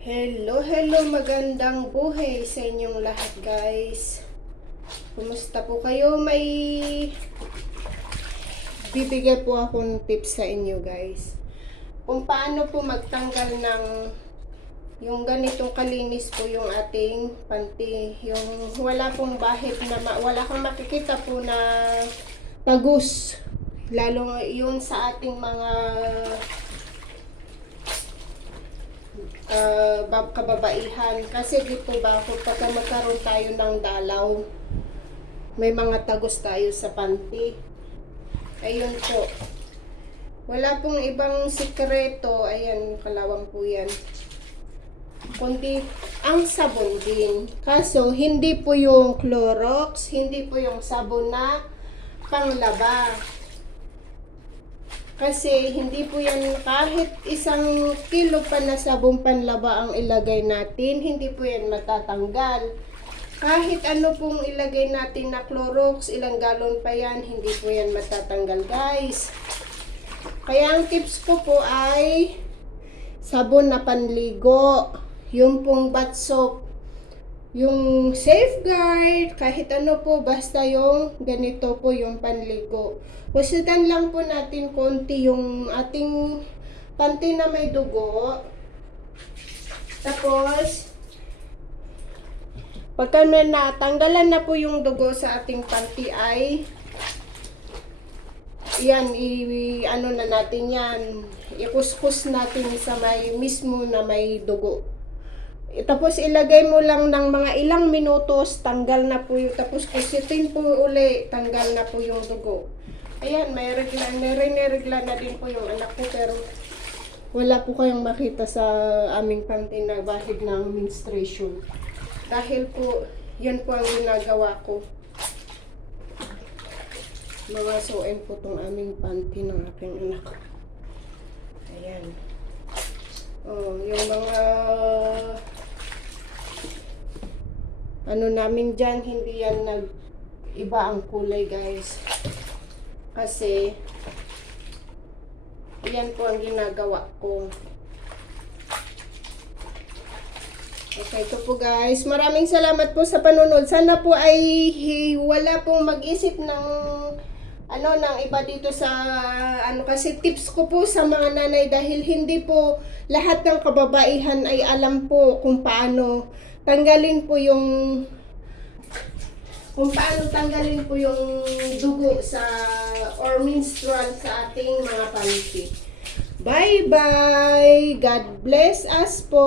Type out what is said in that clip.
Hello, hello, magandang buhay sa inyong lahat guys. Kumusta po kayo? May bibigay po akong tips sa inyo guys. Kung paano po magtanggal ng yung ganitong kalinis po yung ating panty. Yung wala pong bahid na ma- wala kang makikita po na tagus. Lalo yun sa ating mga uh, bab- kababaihan. Kasi dito ba, kapag magkaroon tayo ng dalaw, may mga tagos tayo sa panty. Ayun po. Wala pong ibang sikreto. Ayan, kalawang po yan. Kundi ang sabon din. Kaso, hindi po yung Clorox, hindi po yung sabon na panglaba. Kasi hindi po yan kahit isang kilo pa na sabong panlaba ang ilagay natin, hindi po yan matatanggal. Kahit ano pong ilagay natin na Clorox, ilang galon pa yan, hindi po yan matatanggal guys. Kaya ang tips ko po ay sabon na panligo. Yung pong bath soap. Yung safeguard, kahit ano po, basta yung ganito po yung panligo. Husudan lang po natin konti yung ating panty na may dugo. Tapos, pagka may natanggalan na po yung dugo sa ating panty ay yan, i, ano na natin yan, ikuskus natin sa may mismo na may dugo. Tapos ilagay mo lang ng mga ilang minutos, tanggal na po yung, tapos kusitin po uli, tanggal na po yung dugo. Ayan, may regla, regla na din po yung anak ko, pero wala po kayong makita sa aming panty na bahid ng menstruation. Dahil po, yan po ang ginagawa ko. Mga suin po tong aming panty ng aking anak. Ayan. Oh, yung mga ano namin dyan, hindi yan nag iba ang kulay guys. Kasi yan po ang ginagawa ko. Okay, ito po guys. Maraming salamat po sa panunod. Sana po ay hi- wala pong mag-isip ng ano nang iba dito sa ano kasi tips ko po sa mga nanay dahil hindi po lahat ng kababaihan ay alam po kung paano tanggalin po yung kung paano tanggalin po yung dugo sa or menstrual sa ating mga panty. Bye bye. God bless us po.